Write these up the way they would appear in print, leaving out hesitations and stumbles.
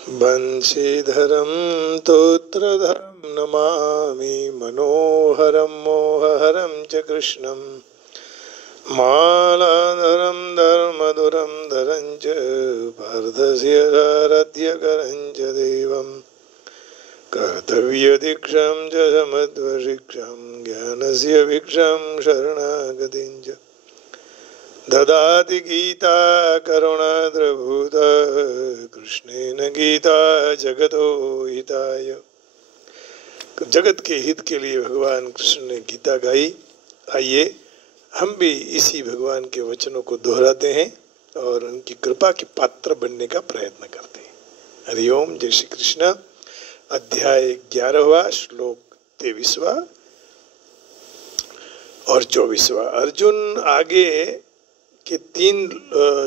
बंशीधरं तोत्रधरं नमामि मनोहरं मोहहरं च कृष्णं मालाधरं धर्मधुरं धरं च पार्थस्य सारथ्यकरं च देवं कर्तव्यदीक्षां च समध्वशिक्षां ज्ञानस्य भिक्षां शरणागतिं च ददाति गीता करुणाद्रभूता कृष्णेन गीता जगतो हिताय। जगत के हित के लिए भगवान कृष्ण ने गीता गाई। आइए हम भी इसी भगवान के वचनों को दोहराते हैं और उनकी कृपा के पात्र बनने का प्रयत्न करते हैं। हरिओम, जय श्री कृष्ण। अध्याय 11वां, श्लोक 23वां और 24वां। अर्जुन आगे के 3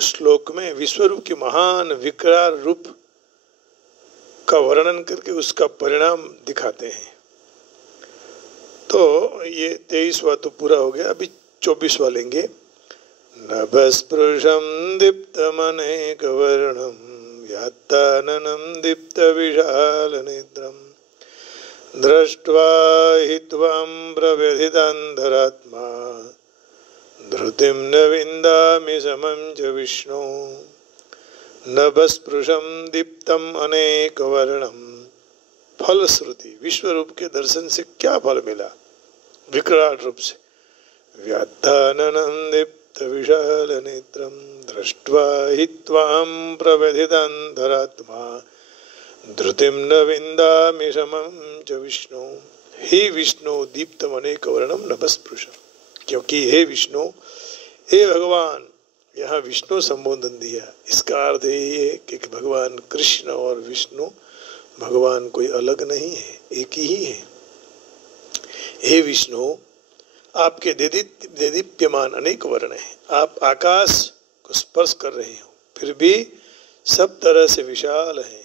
श्लोक में विश्वरूप के महान विकराल रूप का वर्णन करके उसका परिणाम दिखाते हैं। तो ये 23वां तो पूरा हो गया, अभी 24वां लेंगे। नभस्पृशं दीप्तमनेकवर्णं व्यात्ताननं दीप्तविशालनेत्रं दृष्ट्वा हि त्वां प्रव्यथितान्तरात्मा धृतिं न विन्दामि समं च विष्णु। नभस्पृशं दीप्तम अनेकवर्णम। फलश्रुति, विश्वरूप के दर्शन से क्या फल मिला? विकराल रूप से। व्यात्ताननं दीप्त विशाल नेत्रम दृष्ट्वा हि त्वां प्रव्यथितान्तरात्मा धृतिं न विन्दामि समं च विष्णु। हे विष्णु, दीप्तम अनेकवर्णम नभस्पृशम, क्योंकि हे विष्णु, हे भगवान, यहाँ विष्णु संबोधन दिया। इसका अर्थ ये है कि भगवान कृष्ण और विष्णु भगवान कोई अलग नहीं है, एक ही है। हे विष्णु, आपके देदीप्यमान अनेक वर्ण हैं। आप आकाश को स्पर्श कर रहे हो, फिर भी सब तरह से विशाल हैं।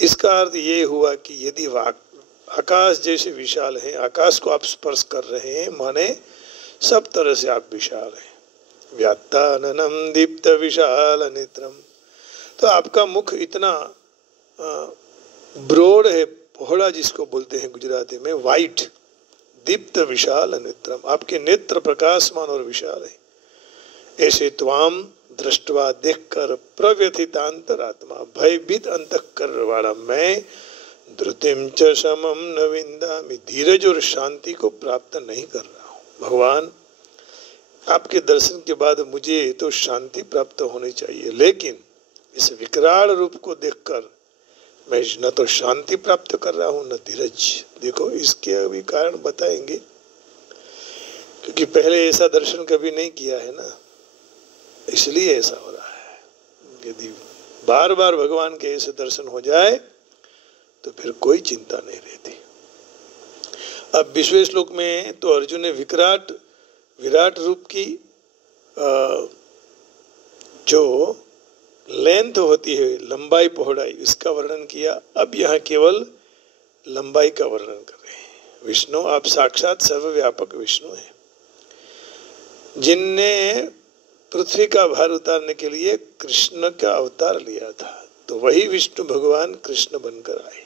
इसका अर्थ ये हुआ कि यदि आकाश जैसे विशाल है, आकाश को आप स्पर्श कर रहे हैं, माने सब तरह से आप विशाल हैं। व्यात्ताननं दीप्त विशाल नेत्रम, तो आपका मुख इतना ब्रॉड है, पहोड़ा जिसको बोलते हैं गुजराती में, वाइट। दीप्त विशाल नेत्रम, आपके नेत्र प्रकाशमान और विशाल है। ऐसे त्वाम दृष्टवा, देखकर, प्रव्यथितांतरात्मा, भयभीत अंतःकरण वाला मैं, धृतिम च समम न विन्दामि, धीरज और शांति को प्राप्त नहीं कर रहा हूँ। भगवान, आपके दर्शन के बाद मुझे तो शांति प्राप्त होनी चाहिए, लेकिन इस विकराल रूप को देखकर मैं न तो शांति प्राप्त कर रहा हूँ न धीरज। देखो, इसके अभी कारण बताएंगे, क्योंकि पहले ऐसा दर्शन कभी नहीं किया है ना, इसलिए ऐसा हो रहा है। यदि बार बार भगवान के ऐसे दर्शन हो जाए तो फिर कोई चिंता नहीं रहती। अब 20वें श्लोक में तो अर्जुन ने विराट रूप की जो लेंथ होती है, लंबाई पौड़ाई, इसका वर्णन किया। अब यहाँ केवल लंबाई का वर्णन कर रहे हैं। विष्णु, आप साक्षात सर्वव्यापक विष्णु हैं, जिनने पृथ्वी का भार उतारने के लिए कृष्ण का अवतार लिया था, तो वही विष्णु भगवान कृष्ण बनकर आए।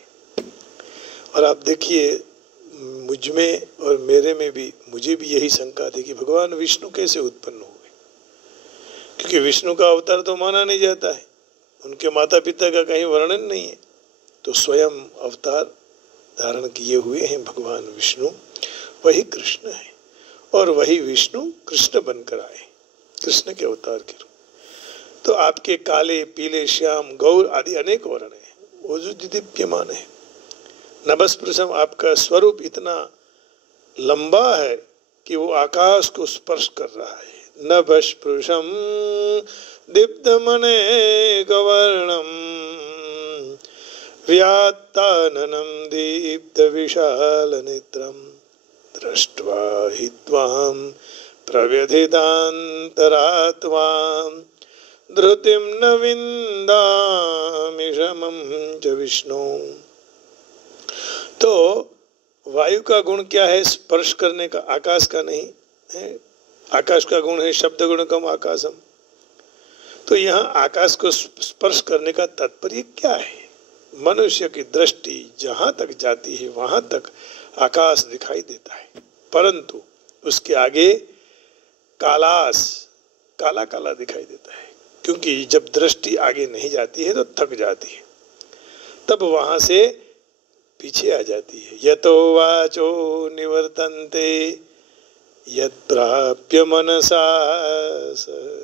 और आप देखिए, मुझ में और मेरे में भी, मुझे भी यही शंका थी कि भगवान विष्णु कैसे उत्पन्न हुए, क्योंकि विष्णु का अवतार तो माना नहीं जाता है, उनके माता पिता का कहीं वर्णन नहीं है। तो स्वयं अवतार धारण किए हुए हैं भगवान विष्णु, वही कृष्ण है, और वही विष्णु कृष्ण बनकर आए, कृष्ण के अवतार के रूप। तो आपके काले, पीले, श्याम, गौर आदि अनेक वर्ण हैं, वो जो दिव्यमान है। नभस्पृशम, आपका स्वरूप इतना लंबा है कि वो आकाश को स्पर्श कर रहा है। नभस्पृशम दीप्तमनेकवर्णम व्यात्ताननं दीप्त विशाल नेत्रम दृष्ट्वा हि त्वां प्रव्यथितान्तरात्मा धृतिं न विन्दामि समं च विष्णु। तो वायु का गुण क्या है? स्पर्श करने का, आकाश का नहीं है। आकाश का गुण है शब्द गुणकम आकाशम। तो यहाँ आकाश को स्पर्श करने का तात्पर्य क्या है? मनुष्य की दृष्टि जहां तक जाती है वहां तक आकाश दिखाई देता है, परंतु उसके आगे कालास, काला काला दिखाई देता है, क्योंकि जब दृष्टि आगे नहीं जाती है तो थक जाती है, तब वहां से पीछे आ जाती है। यतो वाचो निवर्तन्ते यत् प्राप्य मनसा।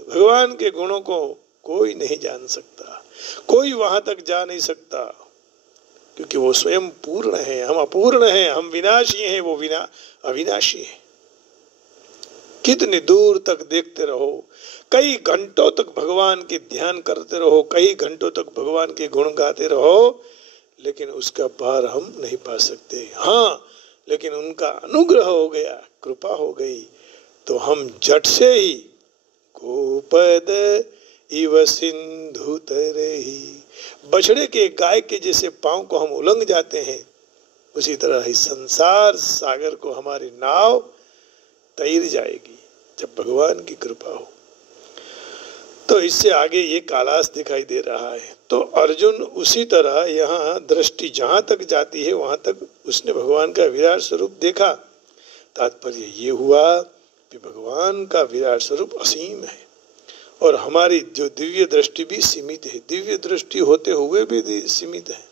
भगवान के गुणों को कोई नहीं जान सकता, कोई वहां तक जा नहीं सकता, क्योंकि वो स्वयं पूर्ण है, हम अपूर्ण हैं, हम विनाशी हैं, वो अविनाशी है। कितनी दूर तक देखते रहो, कई घंटों तक भगवान के ध्यान करते रहो, कई घंटों तक भगवान के गुण गाते रहो, लेकिन उसका पार हम नहीं पा सकते। हाँ, लेकिन उनका अनुग्रह हो गया, कृपा हो गई, तो हम झट से ही गोपद इव सिंधु तरही, बछड़े के गाय के जैसे पांव को हम उलंघ जाते हैं, उसी तरह ही संसार सागर को हमारी नाव तैर जाएगी जब भगवान की कृपा हो। तो इससे आगे ये कालास दिखाई दे रहा है। तो अर्जुन उसी तरह यहाँ दृष्टि जहां तक जाती है वहां तक उसने भगवान का विराट स्वरूप देखा। तात्पर्य ये हुआ कि भगवान का विराट स्वरूप असीम है और हमारी जो दिव्य दृष्टि भी सीमित है, दिव्य दृष्टि होते हुए भी सीमित है,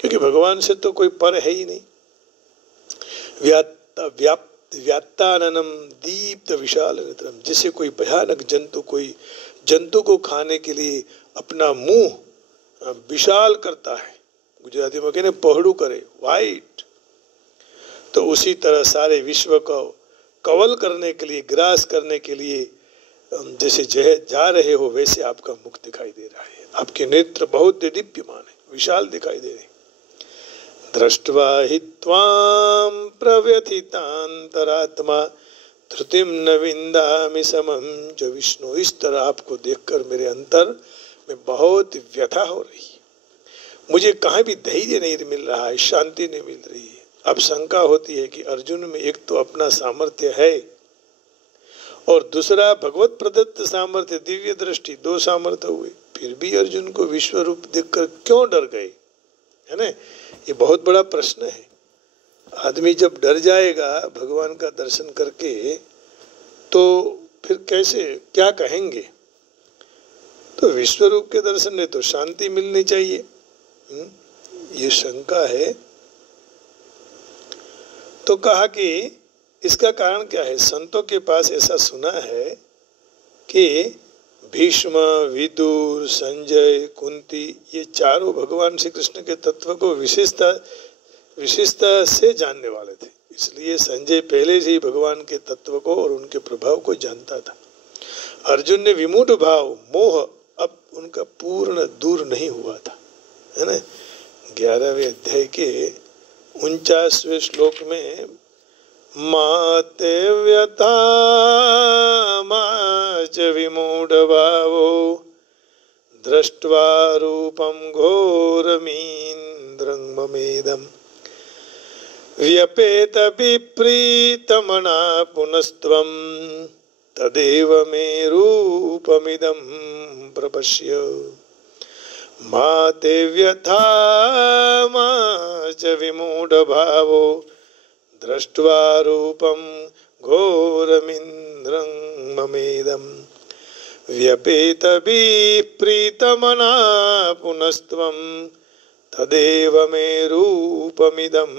क्योंकि भगवान से तो कोई पर है ही नहीं। व्यात्ताननम दीप्त विशाल नेत्रम, जैसे कोई भयानक जंतु कोई जंतु को खाने के लिए अपना मुंह विशाल करता है, गुजराती में कहते पहड़ू करे, वाइट, तो उसी तरह सारे विश्व को कवल करने के लिए, ग्रास करने के लिए जैसे जा रहे हो, वैसे आपका मुख दिखाई दे रहा है। आपके नेत्र बहुत दीप्यमान है, विशाल दिखाई दे रहे। दृष्ट्वा हि त्वां प्रव्यथितांतरात्मा धृतिम न विंदामि समं च विष्णु। इस तरह आपको देखकर मेरे अंतर में बहुत व्यथा हो रही है, मुझे कहीं भी धैर्य नहीं मिल रहा है, शांति नहीं मिल रही है। अब शंका होती है कि अर्जुन में एक तो अपना सामर्थ्य है और दूसरा भगवत प्रदत्त सामर्थ्य, दिव्य दृष्टि, दो सामर्थ्य हुए, फिर भी अर्जुन को विश्व रूप देखकर क्यों डर गए, है ना? ये बहुत बड़ा प्रश्न है। आदमी जब डर जाएगा भगवान का दर्शन करके तो फिर कैसे, क्या कहेंगे? तो विश्व रूप के दर्शन में तो शांति मिलनी चाहिए, ये शंका है। तो कहा कि इसका कारण क्या है? संतों के पास ऐसा सुना है कि भीष्म, विदुर, संजय, कुंती, ये चारों भगवान श्री कृष्ण के तत्व को विशेषता से जानने वाले थे, इसलिए संजय पहले से ही भगवान के तत्व को और उनके प्रभाव को जानता था। अर्जुन ने विमूढ़ भाव, मोह अब उनका पूर्ण दूर नहीं हुआ था, है ना? 11वें अध्याय के 49वें श्लोक में माते व्यथा माच विमूढ़ भावो दृष्ट्वा रूपम घोरमीन्द्रं ममेदम् व्यपेत विप्रीतमना पुनस्त्वं तदेव मे रूपमिदं प्रपश्य। माते व्यथा मा च विमूढ़ भावो दृष्ट्वा रूपं घोरमिन्द्रं ममेदं व्यपेत विप्रीतमना पुनस्त्वं तदेव मे रूपमिदं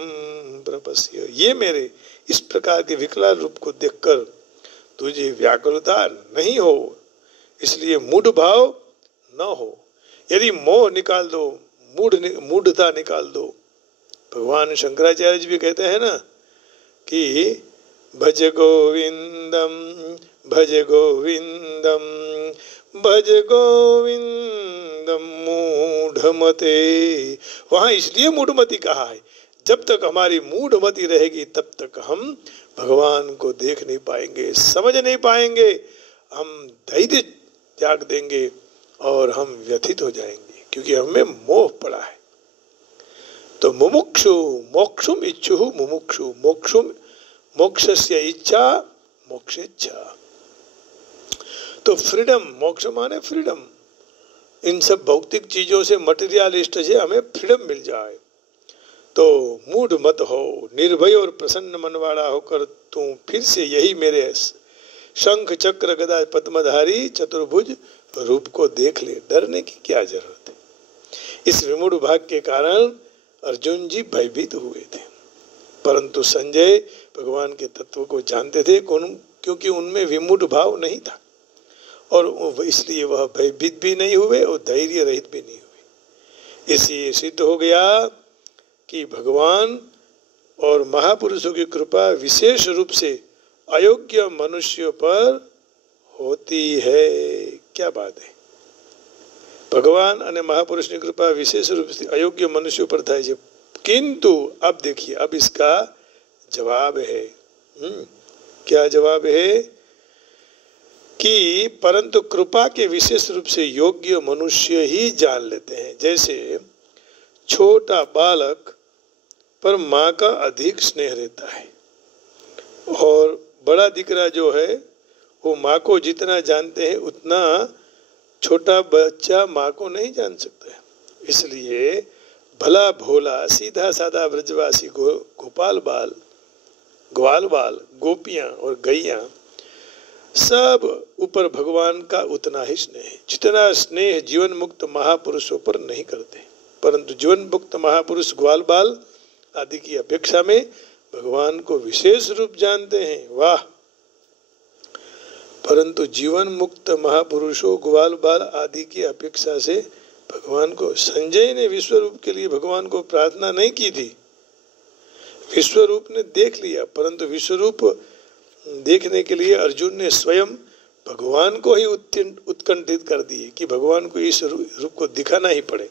प्रपश्य। ये मेरे इस प्रकार के विकराल रूप को देखकर तुझे व्याकुलता नहीं हो, इसलिए मूढ़ भाव न हो। यदि मोह निकाल दो, मूढ़ता निकाल दो, भगवान शंकराचार्य जी भी कहते हैं ना कि भज गोविंदम भज गोविंदम भज गोविंदम मूढ़मते। वहां इसलिए मूढ़मती कहा है, जब तक हमारी मूढ़मती रहेगी तब तक हम भगवान को देख नहीं पाएंगे, समझ नहीं पाएंगे, हम धैर्य त्याग देंगे और हम व्यथित हो जाएंगे, क्योंकि हमें मोह पड़ा है। तो मुमुक्षु मोक्षुम इच्छु मुमुक्षु मोक्षुम मोक्षस्य इच्छा मोक्षेच्छा। तो फ्रीडम, मोक्ष माने फ्रीडम, इन सब भौतिक चीजों से, मटेरियलिस्ट से हमें फ्रीडम मिल जाए। तो मूढ़ मत हो, निर्भय और प्रसन्न मन वाला होकर तू फिर से यही मेरे शंख चक्र गदा पद्मधारी चतुर्भुज रूप को देख ले। डरने की क्या जरूरत है। इस विमूढ़ भाग के कारण अर्जुन जी भयभीत हुए थे, परंतु संजय भगवान के तत्व को जानते थे, क्योंकि उनमें विमूढ़ भाव नहीं था, और इसलिए वह भयभीत भी नहीं हुए और धैर्य रहित भी नहीं हुए। इसलिए सिद्ध हो गया कि भगवान और महापुरुषों की कृपा विशेष रूप से अयोग्य मनुष्यों पर होती है। क्या बात है। भगवान અને महापुरुष की कृपा विशेष रूप से अयोग्य मनुष्यों पर થાય છે, किंतु अब देखिए, अब इसका जवाब है। क्या जवाब है कि परंतु कृपा के विशेष रूप से योग्य मनुष्य ही जान लेते हैं। जैसे छोटा बालक पर माँ का अधिक स्नेह रहता है, और बड़ा दिकरा जो है वो माँ को जितना जानते हैं उतना छोटा बच्चा माँ को नहीं जान सकता है। इसलिए भला भोला सीधा साधा ब्रजवासी गोपाल बाल, ग्वाल बाल, गोपियां और गैया सब ऊपर भगवान का उतना ही स्नेह है जितना स्नेह जीवन मुक्त महापुरुषों पर नहीं करते। परंतु जीवन मुक्त महापुरुष ग्वाल बाल आदि की अपेक्षा में भगवान को विशेष रूप जानते हैं। वाह। परंतु जीवन मुक्त महापुरुषों ग्वाल बाल आदि की अपेक्षा से भगवान को, संजय ने विश्व रूप के लिए भगवान को प्रार्थना नहीं की थी, विश्व रूप ने देख लिया, परंतु विश्व रूप देखने के लिए अर्जुन ने स्वयं भगवान को ही उत्कंठित कर दिए कि भगवान को इस रूप को दिखाना ही पड़े।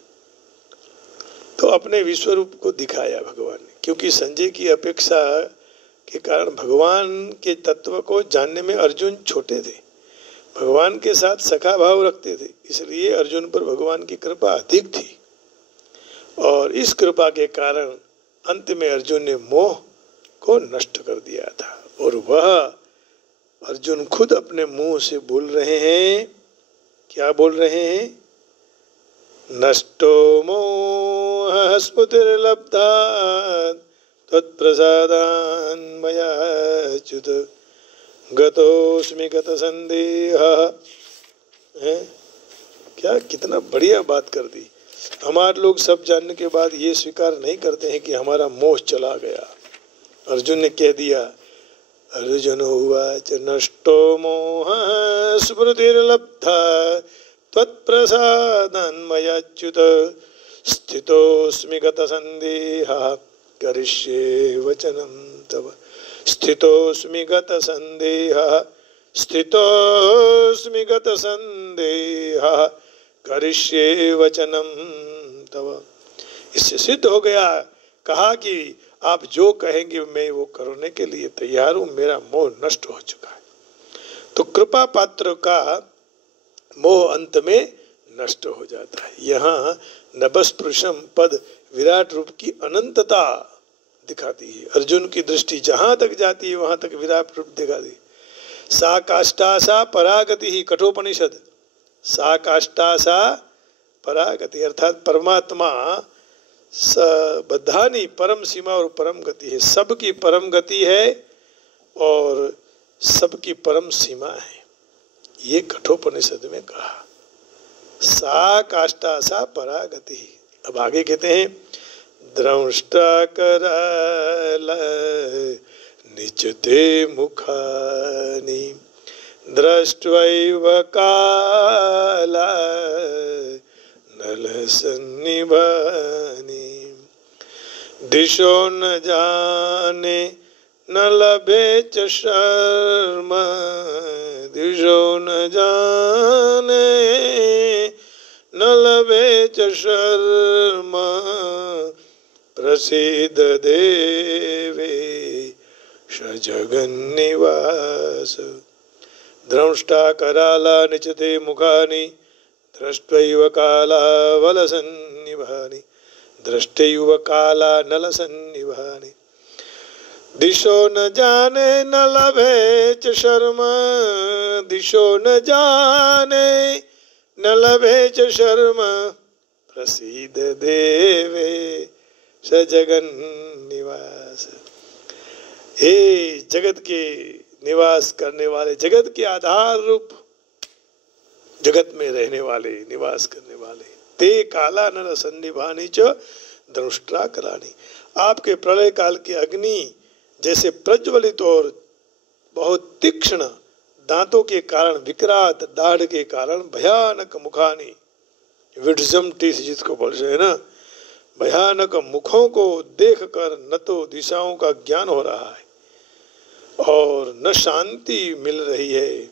तो अपने विश्व रूप को दिखाया भगवान ने, क्योंकि संजय की अपेक्षा के कारण भगवान के तत्व को जानने में अर्जुन छोटे थे, भगवान के साथ सखा भाव रखते थे, इसलिए अर्जुन पर भगवान की कृपा अधिक थी। और इस कृपा के कारण अंत में अर्जुन ने मोह को नष्ट कर दिया था, और वह अर्जुन खुद अपने मुंह से बोल रहे हैं। क्या बोल रहे हैं? नष्टो मोह स्मृतिर्लब्धा तत्प्रसादान् मयाच्युत गतोऽस्मि गतसन्देहः। क्या कितना बढ़िया बात कर दी। हमारे लोग सब जानने के बाद ये स्वीकार नहीं करते हैं कि हमारा मोह चला गया। अर्जुन ने कह दिया, अर्जुन उवाच नष्टो मोह स्मृतिर्लब्धा त्वत्प्रसादान् मयाच्युत स्थितोऽस्मि गतसन्देहः करिष्ये वचनं तव। स्थितोऽस्मि गतसन्देहः, स्थितोऽस्मि गतसन्देहः करिष्ये वचनं तव। इससे सिद्ध हो गया, कहा कि आप जो कहेंगे मैं वो करने के लिए तैयार हूं, मेरा मोह नष्ट हो चुका है। तो कृपा पात्र का मोह अंत में नष्ट हो जाता है। यहाँ नभस्पृशम पद विराट रूप की अनंतता दिखाती है। अर्जुन की दृष्टि जहां तक जाती है वहां तक विराट रूप दिखाती। सा काष्ठा सा परागति ही, कठोपनिषद। सा काष्ठा सा परागति अर्थात परमात्मा बधानी परम सीमा और परम गति है, सबकी परम गति है और सबकी परम सीमा है, ये कठोपनिषद में कहा। सा काष्ठा सा परागति। अब आगे कहते हैं द्रष्टा कराल निचते मुखानि दृष्ट्वैव काला नलसन्निभानि दिशो न जाने न लभे च शर्म दिशो न जाने न लभे च शर्म प्रसीद देवे जगन्निवास द्रष्टा कराला निचते मुखानि दृष्ट्वैव काला वलसन्निभानि दृष्टैव काला नलसन्निभानि। दिशो न जाने न लभे च शर्म, दिशो न जाने न लभे च शर्म, प्रसीद देवे स जगन निवास। हे जगत के निवास करने वाले, जगत के आधार रूप, जगत में रहने वाले, निवास करने वाले, ते काला नर सन्निभानी च दंष्ट्रा करानी। आपके प्रलय काल की अग्नि जैसे प्रज्वलित और बहुत तीक्ष्ण दांतों के कारण, विकरात दाढ़ के कारण, भयानक मुखानी, विड्जम टीथ जिसको बोलते हैं ना, भयानक मुखों को देखकर न तो दिशाओं का ज्ञान हो रहा है और न शांति मिल रही है,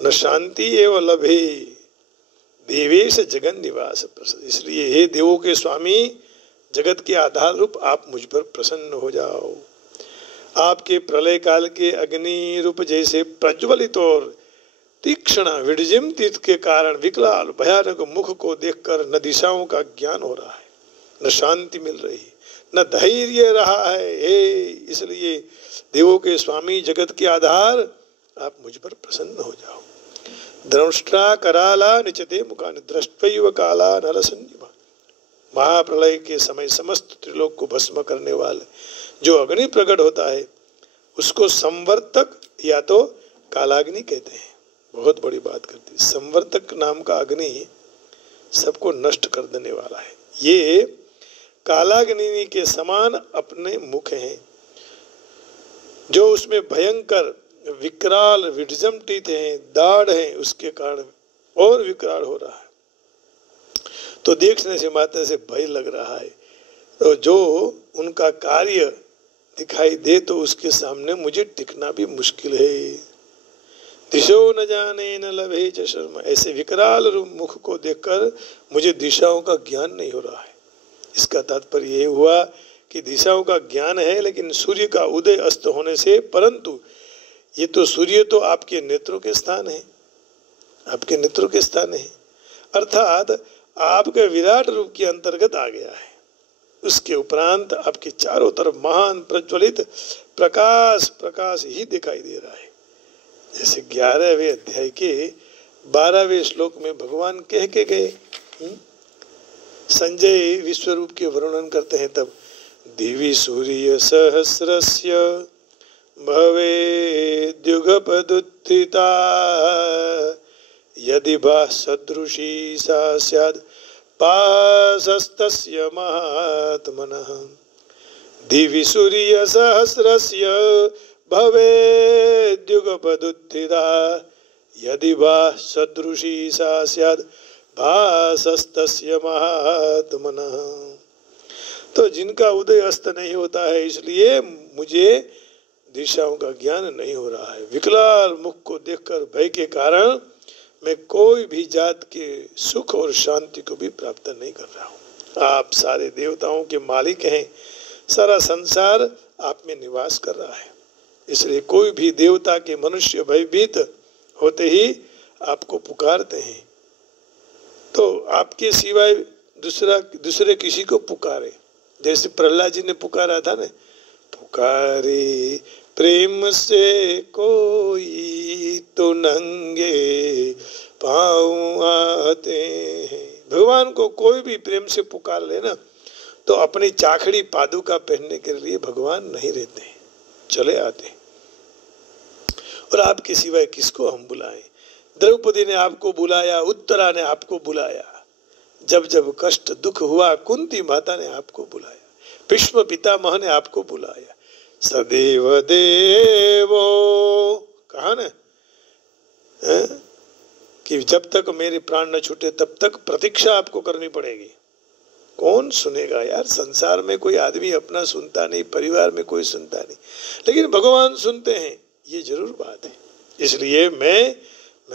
न शांति एवं लभे देवेश जगन निवास प्रसन्न। इसलिए हे देवों के स्वामी, जगत के आधार रूप आप मुझ पर प्रसन्न हो जाओ। आपके प्रलय काल के अग्नि रूप जैसे प्रज्वलित और तीक्ष्ण विडजिम तीर्थ के कारण विकराल भयानक मुख को देखकर न दिशाओं का ज्ञान हो रहा है, न शांति मिल रही, न धैर्य रहा है। हे इसलिए देवों के स्वामी, जगत के आधार, आप मुझ पर प्रसन्न हो जाओ। द्रष्टा कराला निचते मुखानि, दृष्टैव काला नरसन्निभा। महाप्रलय के समय समस्त त्रिलोक को भस्म करने वाले जो अग्नि प्रकट होता है उसको संवर्तक या तो कालाग्नि कहते हैं। बहुत बड़ी बात करती है। संवर्तक नाम का अग्नि सबको नष्ट कर देने वाला है। ये कालाग्नि के समान अपने मुख हैं, जो उसमें भयंकर विकराल विड्जम टीथ हैं, दाढ़ हैं, उसके कारण और विकराल हो रहा है। तो देखने से मात्र से भय लग रहा है। तो जो उनका कार्य दिखाई दे तो उसके सामने मुझे टिकना भी मुश्किल है। दिशो न जाने न लभे च शर्म, ऐसे विकराल मुख को देखकर मुझे दिशाओं का ज्ञान नहीं हो रहा है। इसका तात्पर्य ये हुआ कि दिशाओं का ज्ञान है लेकिन सूर्य का उदय अस्त होने से, परंतु ये तो सूर्य तो आपके नेत्रों के स्थान है, आपके नेत्रों के स्थान है, अर्थात आपके विराट रूप के अंतर्गत आ गया है। उसके उपरांत आपके चारों तरफ महान प्रज्वलित प्रकाश प्रकाश ही दिखाई दे रहा है। जैसे 11वें अध्याय के 12वें श्लोक में भगवान कह के गए, संजय विश्व रूप के वर्णन करते हैं तब, दिवि सूर्य सहस्रस्य भवेद्युगपदुत्थिता यदि भा सदृशी सा स्याद् पाशस्तस्य महात्मनः। दिवि सूर्य सहस्रस्य भवेद्युगपदुत्थिता यदि भा सदृशी सा स्याद् भासस्तस्य महात्मनः। तो जिनका उदय अस्त नहीं होता है, इसलिए मुझे दिशाओं का ज्ञान नहीं हो रहा है। विकराल मुख को देखकर भय के कारण मैं कोई भी जात के सुख और शांति को भी प्राप्त नहीं कर रहा हूँ। आप सारे देवताओं के मालिक हैं, सारा संसार आप में निवास कर रहा है, इसलिए कोई भी देवता के मनुष्य भयभीत होते ही आपको पुकारते हैं। तो आपके सिवाय दूसरे किसी को पुकारे, जैसे प्रहलाद जी ने पुकारा था ना, पुकारे प्रेम से कोई तो नंगे पाँव आते हैं। भगवान को कोई भी प्रेम से पुकार लेना तो अपनी चाखड़ी पादुका पहनने के लिए भगवान नहीं रहते, चले आते। और आपके सिवाय किसको हम बुलाएं? द्रौपदी ने आपको बुलाया, उत्तरा ने आपको बुलाया, जब जब कष्ट दुख हुआ कुंती माता ने आपको बुलाया, भीष्म पितामह ने आपको बुलाया। सदैव देवो कहा ना कि जब तक मेरे प्राण न छूटे तब तक प्रतीक्षा आपको करनी पड़ेगी। कौन सुनेगा यार? संसार में कोई आदमी अपना सुनता नहीं, परिवार में कोई सुनता नहीं, लेकिन भगवान सुनते हैं, ये जरूर बात है। इसलिए मैं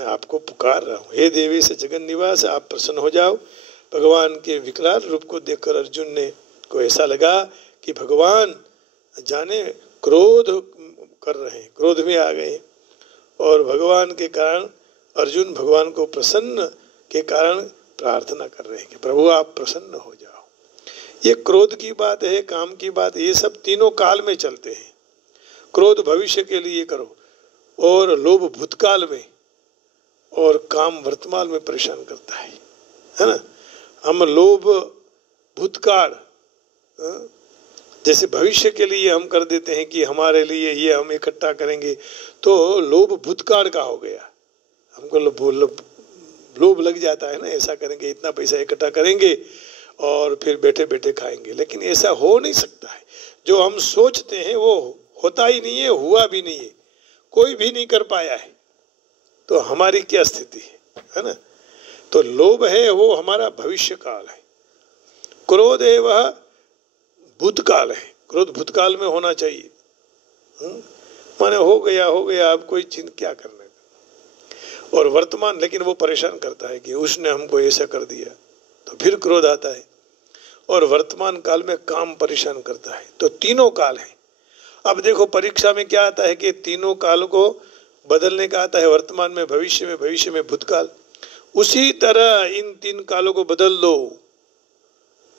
आपको पुकार रहा हूँ, हे देवी से जगन निवास, आप प्रसन्न हो जाओ। भगवान के विकराल रूप को देखकर अर्जुन ने को ऐसा लगा कि भगवान जाने क्रोध कर रहे हैं, क्रोध में आ गए, और भगवान के कारण अर्जुन भगवान को प्रसन्न के कारण प्रार्थना कर रहे हैं कि प्रभु आप प्रसन्न हो जाओ। ये क्रोध की बात है, काम की बात, ये सब तीनों काल में चलते हैं। क्रोध भविष्य के लिए करो, और लोभ भूतकाल में, और काम वर्तमान में परेशान करता है ना। हम लोभ भूतकाल, जैसे भविष्य के लिए हम कर देते हैं कि हमारे लिए ये हम इकट्ठा करेंगे, तो लोभ भूतकाल का हो गया। हमको लोभ लग जाता है ना, ऐसा करेंगे, इतना पैसा इकट्ठा करेंगे और फिर बैठे बैठे खाएंगे। लेकिन ऐसा हो नहीं सकता है। जो हम सोचते हैं वो होता ही नहीं है, हुआ भी नहीं है, कोई भी नहीं कर पाया है। तो हमारी क्या स्थिति है ना। तो लोभ है वो हमारा भविष्य काल है, क्रोध है वह भूतकाल है। क्रोध भूतकाल में होना चाहिए, माने हो गया, अब कोई चिंता क्या करने। और वर्तमान, लेकिन वो परेशान करता है कि उसने हमको ऐसा कर दिया, तो फिर क्रोध आता है। और वर्तमान काल में काम परेशान करता है। तो तीनों काल है। अब देखो परीक्षा में क्या आता है कि तीनों काल को बदलने का आता है, वर्तमान में भविष्य में भूतकाल। उसी तरह इन तीन कालों को बदल दो,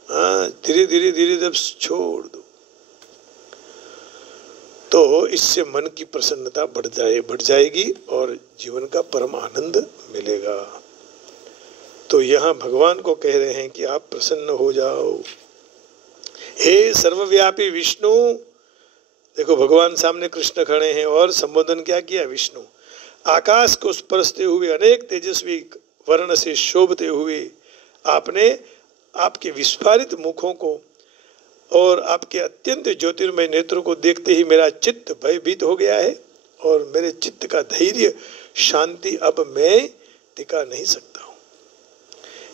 धीरे धीरे जब छोड़ दो, तो इससे मन की प्रसन्नता बढ़ जाएगी और जीवन का परम आनंद मिलेगा। तो यहाँ भगवान को कह रहे हैं कि आप प्रसन्न हो जाओ। हे सर्वव्यापी विष्णु, देखो भगवान सामने कृष्ण खड़े हैं और संबोधन क्या किया विष्णु। आकाश को स्पर्शते हुए अनेक तेजस्वी वर्ण से शोभते हुए आपने आपके विस्फारित मुखों को और आपके अत्यंत ज्योतिर्मय नेत्रों को देखते ही मेरा चित्त भयभीत हो गया है और मेरे चित्त का धैर्य शांति अब मैं टिका नहीं सकता हूँ।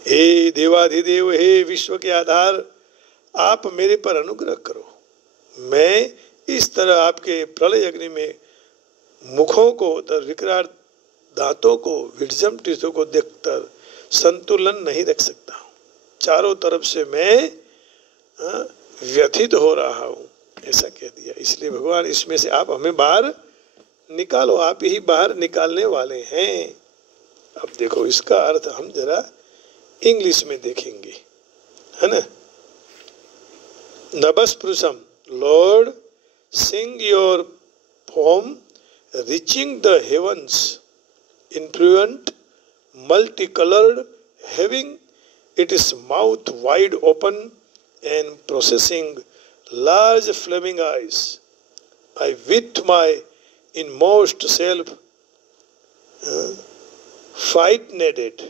हे देवाधिदेव, हे विश्व के आधार, आप मेरे पर अनुग्रह करो। मैं इस तरह आपके प्रलय अग्नि में मुखों को, विकराल दांतों को, विषम टीथों को देखकर संतुलन नहीं रख सकता हूँ। चारों तरफ से मैं व्यथित हो रहा हूँ, ऐसा कह दिया। इसलिए भगवान इसमें से आप हमें बाहर निकालो, आप ही बाहर निकालने वाले हैं। अब देखो इसका अर्थ हम जरा इंग्लिश में देखेंगे, है ना। नभस्पृशम, lord seeing your form reaching the heavens, effulgent multicolored, having its mouth wide open and possessing large flaming eyes. I with my inmost self frightened,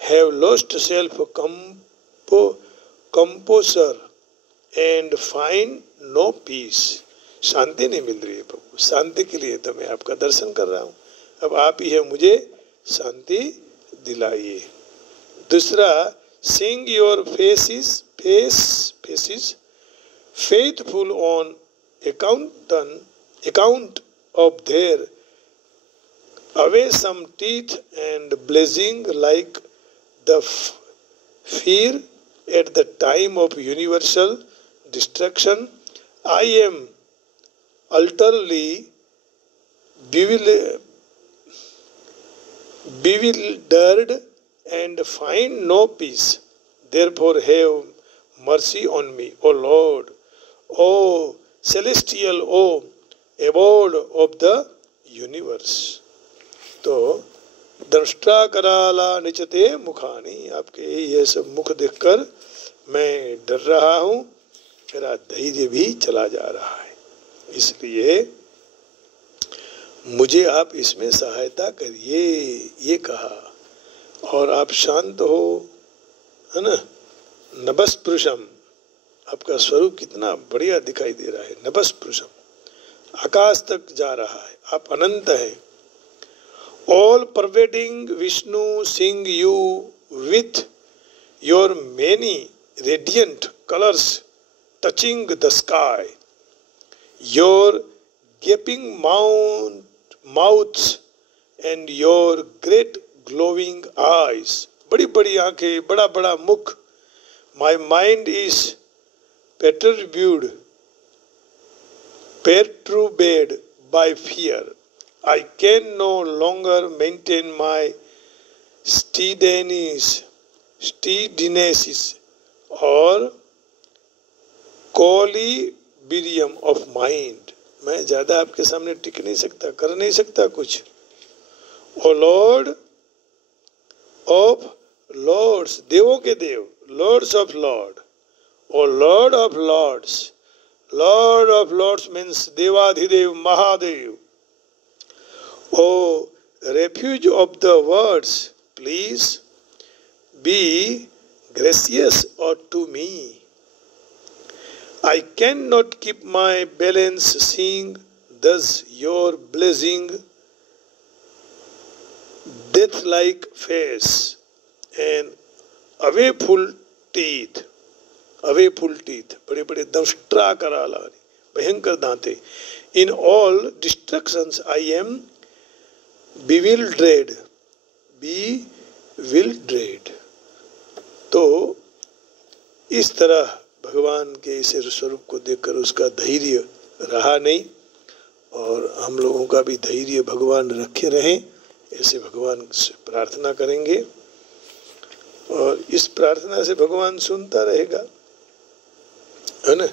have lost self composure and find no peace. शांति नहीं मिल रही है प्रभु, शांति के लिए तो मैं आपका दर्शन कर रहा हूँ। अब आप ही है, मुझे शांति दिलाइए। दूसरा, seeing your faces faithful on account of their awesome teeth and blazing like the fear at the time of universal destruction. I am utterly bewildered and find no peace. Therefore have mercy on me, O Lord, O celestial, O abode of the universe. तो दृष्टा कराला निचते मुखानी, आपके ये सब मुख देखकर मैं डर रहा हूँ, मेरा धैर्य भी चला जा रहा है। इसलिए मुझे आप इसमें सहायता करिए, ये कहा। और आप शांत हो, है ना। नभस्पृशम, आपका स्वरूप कितना बढ़िया दिखाई दे रहा है। नभस्पृशम, आकाश तक जा रहा है, आप अनंत हैं। All pervading Vishnu, sing you with your many radiant colors touching the sky. Your gaping mouths and your great glowing eyes. बड़ी बड़ी आंखें, बड़ा बड़ा मुख. My mind is perturbed by fear. I can no longer maintain my स्टीडिनेसिस और कोलिबिरियम of mind. मैं ज्यादा आपके सामने टिक नहीं सकता, कर नहीं सकता कुछ। ओ लॉर्ड ऑफ लॉर्ड्स, देवों के देव, lords of lord, O lord of lords. Lord of lords means देवाधिदेव महादेव। ओ refuge of the words, please be gracious to me. I cannot keep my balance seeing thus your blazing death-like face and awful teeth, बड़े बड़े दंष्ट्रा कराला, भयंकर दांते। In all destructions I am bewildered। तो इस तरह भगवान के इस स्वरूप को देखकर उसका धैर्य रहा नहीं, और हम लोगों का भी धैर्य भगवान रखे रहें, ऐसे भगवान से प्रार्थना करेंगे, और इस प्रार्थना से भगवान सुनता रहेगा, है ना।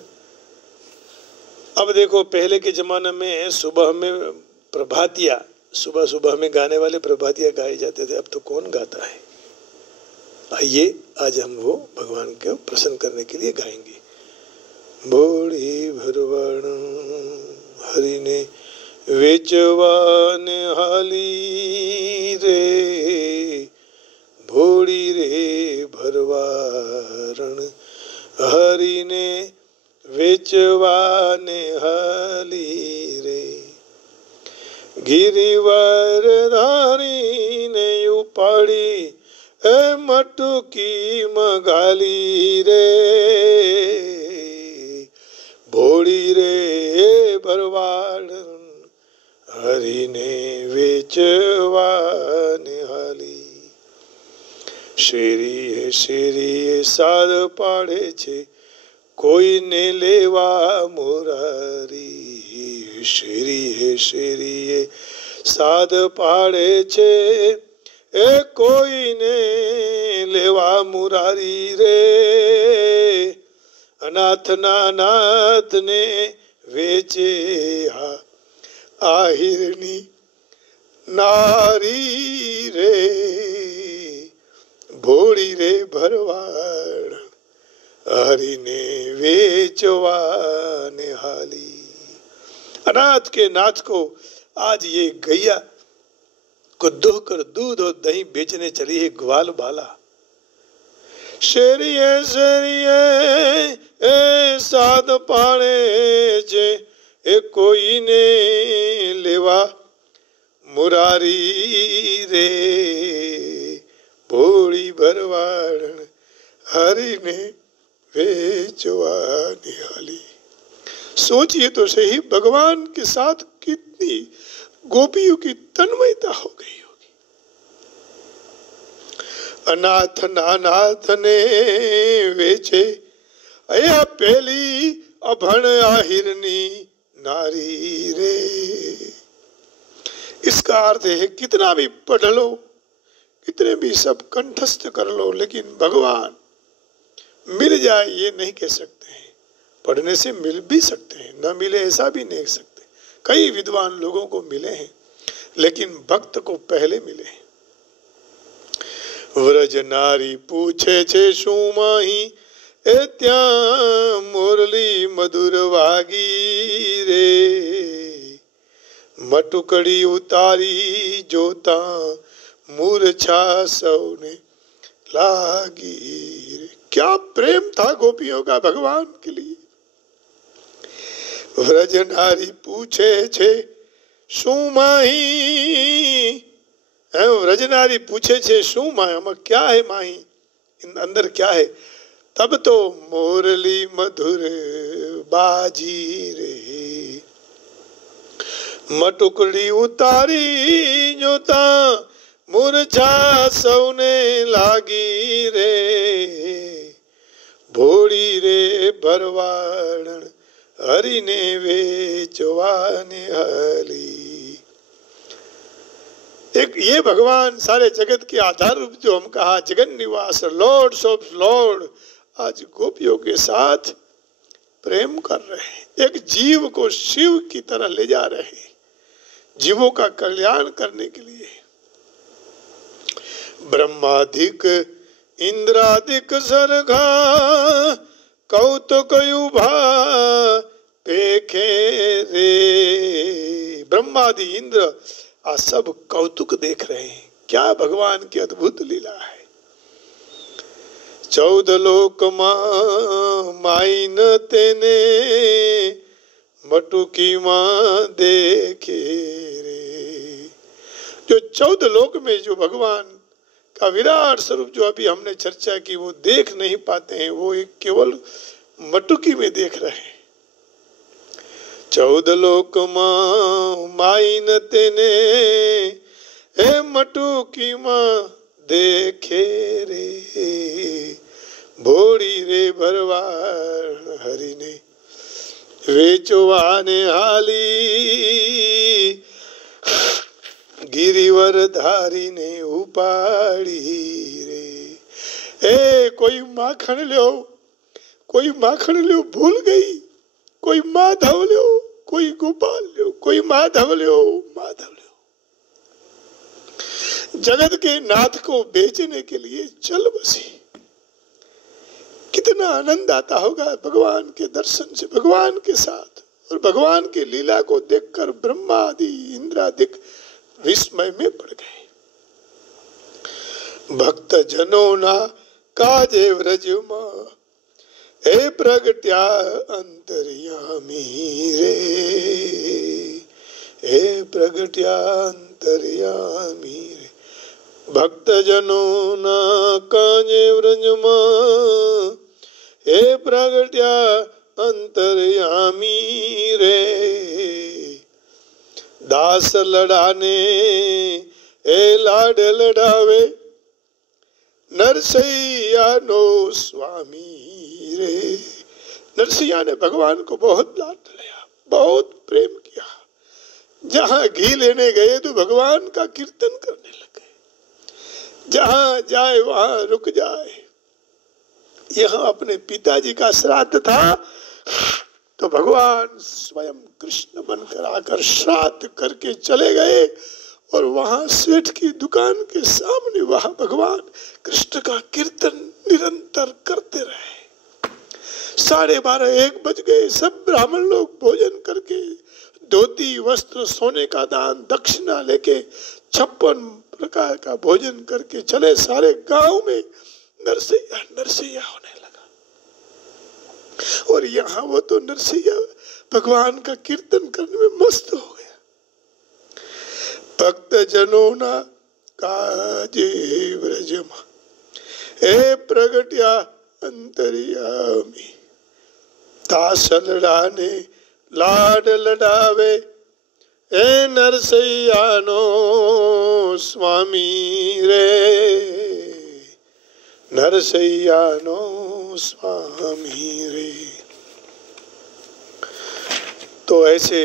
अब देखो, पहले के जमाने में सुबह में प्रभातिया, सुबह सुबह में गाने वाले प्रभातिया गाए जाते थे, अब तो कौन गाता है। आइए आज हम वो भगवान को प्रसन्न करने के लिए गाएंगे। भोड़ी भरवाण हरि ने वेचवान हाली रे, भोड़ी रे भरवारण हरि ने वेचवान हाली रे। गिरिवर धारी ने उपाड़ी मटुकी मगाली रे, भोड़ी रे भरवाड़ हरि ने वेचवा निहाली। शेरी साध पाड़े छे कोई ने लेवा मुरारी। शेरी साध पाड़े छे ए कोई ने लेवा मुरारी रे। अनाथ नाथ ने वेचे आहिरनी नारी रे, भोड़ी रे भरवाड़ हरि ने वेचवा निहाली। अनाथ के नाथ को आज ये गैया को दुह कर दूध और दही बेचने चली है ग्वाल बाला। शेरिये ए साध पाड़े जे ए कोई ने लेवा मुरारी रे, भोड़ी भरवाड़न हरि ने वेचवा निहाली। सोचिए तो सही, भगवान के साथ कितनी गोपियों की तन्मयता हो गई होगी। अनाथ नाथ ने वेचे अया पेली अभण आहिरनी नारी रे। इसका अर्थ है कितना भी पढ़ लो, कितने भी सब कंठस्थ कर लो, लेकिन भगवान मिल जाए ये नहीं कह सकते हैं। पढ़ने से मिल भी सकते हैं, न मिले ऐसा भी नहीं कह सकते। कई विद्वान लोगों को मिले हैं, लेकिन भक्त को पहले मिले हैं। व्रज नारी पूछे छे शू माही ए त्या मुरली मधुर वागी रे। मटुकड़ी उतारी जोता मूर्छा सौने लागी रे। क्या प्रेम था गोपियों का भगवान के लिए। व्रज नारी पूछे छे शू माही, व्रज नारी पूछे छे शू माही, क्या है माही, इन अंदर क्या है। तब तो मोरली मधुर बाजी रे। मटुकड़ी उतारी जोता मूर्छा सौने लागी रे, भोड़ी रे भरवाड़न हरि ने वेचवा निहाली। एक ये भगवान सारे जगत के आधार रूप जो हम कहा जगन निवास लॉर्ड्स ऑफ लॉर्ड, आज गोपियों के साथ प्रेम कर रहे हैं, एक जीव को शिव की तरह ले जा रहे हैं, जीवों का कल्याण करने के लिए। ब्रह्मादिक इंद्रादिक सर्गा कौतुक युभा पेखे रे। ब्रह्मादि इंद्र आज सब कौतुक देख रहे हैं, क्या भगवान की अद्भुत लीला है। 14 लोक माइन तेने मटुकी माँ देखे रे। जो 14 लोक में जो भगवान का विराट स्वरूप जो अभी हमने चर्चा की वो देख नहीं पाते हैं, वो एक केवल मटुकी में देख रहे हैं। 14 लोक माइन तेने ए मटुकी माँ देखे रे। भोड़ी रे भरवार हरि ने वेचवाने हाली गिरिवर धारी ने उपाड़ी रे। ए कोई माखन लो, कोई माखन लो भूल गई, कोई माधव लो, कोई गोपाल लो, कोई माधव लो, माधव लो। जगत के नाथ को बेचने के लिए चल बसी। कितना आनंद आता होगा भगवान के दर्शन से, भगवान के साथ, और भगवान की लीला को देखकर ब्रह्मा आदि इंद्रादिक विस्मय में पड़ गए। भक्त जनों ना काजे व्रज मां हे प्रगट्या अंतर्यामी रे। हे प्रगट्या अंतर्यामी रे। भक्त जनों ना काजे व्रज मां हे प्रगट्या अंतर्यामी रे। दास लड़ाने ए लाड लड़ावे नरसैया नो स्वामी रे। नरसैया ने भगवान को बहुत लाड लिया, बहुत प्रेम किया। जहां घी लेने गए तो भगवान का कीर्तन करने लगे, जहां जाए वहां रुक जाए। यहाँ अपने पिताजी का श्राद्ध था तो भगवान स्वयं कृष्ण बनकर आकर श्राद्ध करके चले गए, और वहां सेठ की दुकान के सामने वहां भगवान कृष्ण का कीर्तन निरंतर करते रहे। 12:30 1 बज गए। सब ब्राह्मण लोग भोजन करके धोती वस्त्र सोने का दान दक्षिणा लेके 56 प्रकार का भोजन करके चले। सारे गांव में नरसैया नरसैया होने लगा, और यहाँ वो तो नरसैया भगवान का कीर्तन करने में मस्त हो गया। भक्त जनों ना काजे व्रजमा हे प्रगट्या अंतर्यामी। दास लड़ाने लाड लड़ावे ए नरसैया नो स्वामी रे। नरसैया नो स्वामी रे। तो ऐसे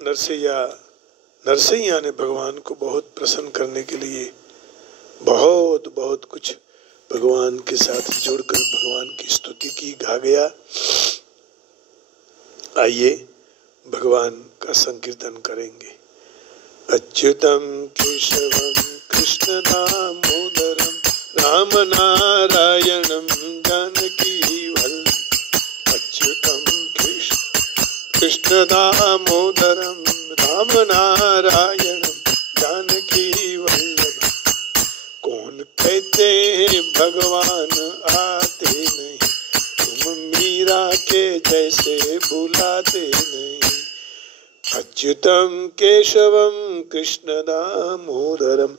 नरसैया ने भगवान को बहुत प्रसन्न करने के लिए बहुत बहुत कुछ भगवान के साथ जोड़कर भगवान की स्तुति की गा गया। आइए भगवान का संकीर्तन करेंगे। अच्युतम केशवम कृष्ण दामोदरम राम नारायणम जानकी वल्लभम। अच्युतम कृष्ण दामोदरम राम नारायणम जानकी वल्लभम। कौन कहते भगवान आते नहीं, तुम मीरा के जैसे बुलाते नहीं। अच्युतम केशवम कृष्ण दामोदरम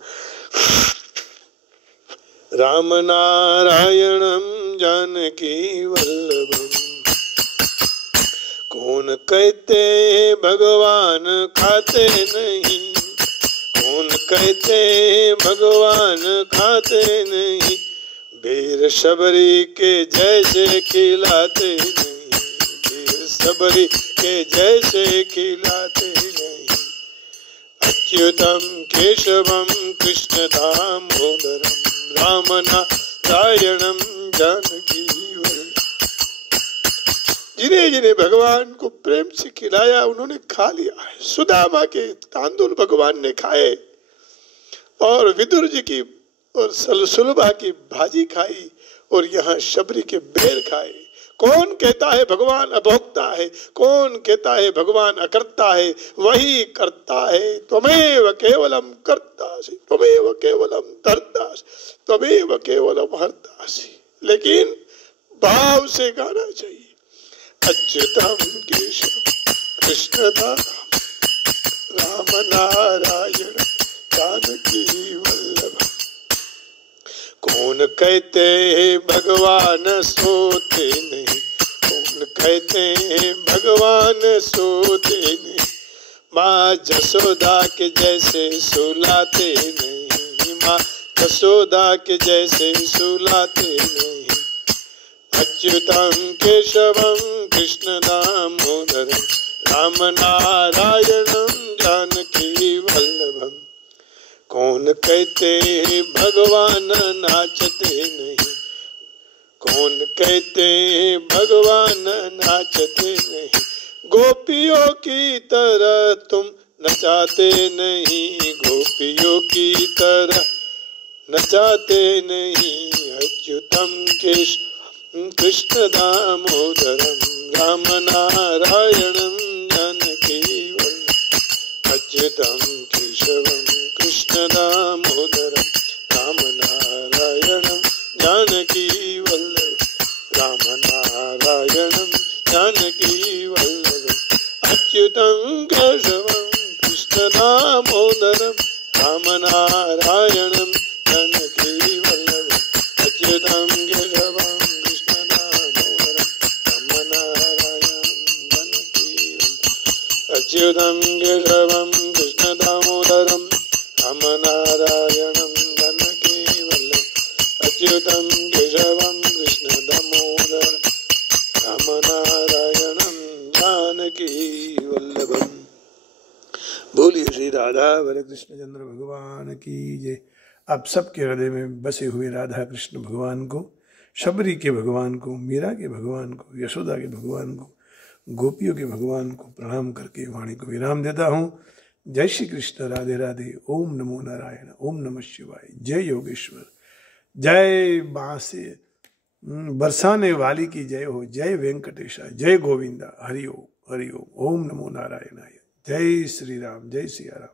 राम नारायणम जानकी वल्लभम। कौन कहते भगवान खाते नहीं, कौन कहते भगवान खाते नहीं। बेर सबरी के जैसे खिलाते नहीं, बेर सबरी के जैसे खिलाते नहीं। अच्युतम केशवम कृष्ण दामोदरम राम नारायणम जानकी वल्लभम। जिन्हें जिन्हें भगवान को प्रेम से खिलाया उन्होंने खा लिया है। सुदामा के तांदुल भगवान ने खाए और विदुर जी की और सुलभा की भाजी खाई और यहाँ शबरी के बेर खाए। कौन कहता है भगवान अभोक्ता है, कौन कहता है भगवान अकर्ता है? वही करता है। त्वमेव केवलम कर्तासि त्वमेव केवलम धर्तासि त्वमेव केवलम हर्तासि। लेकिन भाव से गाना चाहिए। अच्युतम केशव कृष्ण राम नारायण जानकी वल्लभ। कौन कहते हैं भगवान सोते नहीं, कौन कहते हैं भगवान सोते नहीं। माँ जसोदा के जैसे सुलाते नहीं, माँ जसोदा के जैसे सुलाते नहीं। अच्युतम केशवम कृष्ण दामोदरम राम नारायणम जानकी वल्लभम। कौन कहते भगवान नाचते नहीं, कौन कहते भगवान नाचते नहीं। गोपियों की तरह तुम नचाते नहीं, गोपियों की तरह नचाते नहीं। अच्युतम केशव कृष्ण दामोदरम राम नारायणम जानकी वल्लभम। अच्युतम केशवम कृष्ण दामोदरम राम नारायणम जानकी वल्लभम। राम नारायणम जानकी वल्लभम। अच्युतम केशवम कृष्ण दामोदरम राम नारायणम जानकी वल्लभम। अच्युतम केशवम अच्युतम केशवम कृष्ण दामोदरम राम नारायणम जानकी वल्लभम। अच्युतम केशवम कृष्ण दामोदरम राम नारायणम जानकी वल्लभम। बोलिए श्री राधा वल्लभ कृष्ण चंद्र भगवान की जय। आप सबके हृदय में बसे हुए राधा कृष्ण भगवान को, शबरी के भगवान को, मीरा के भगवान को, यशोदा के भगवान को, गोपियों के भगवान को प्रणाम करके वाणी को विराम देता हूँ। जय श्री कृष्ण, राधे राधे। ओम नमो नारायण, ओम नमः शिवाय। जय योगेश्वर, जय बांसे बरसाने वाली की जय हो। जय वेंकटेशा, जय गोविंदा। हरि ओम, हरि ओम। ओम नमो नारायणाय। जय श्री राम, जय सिया राम।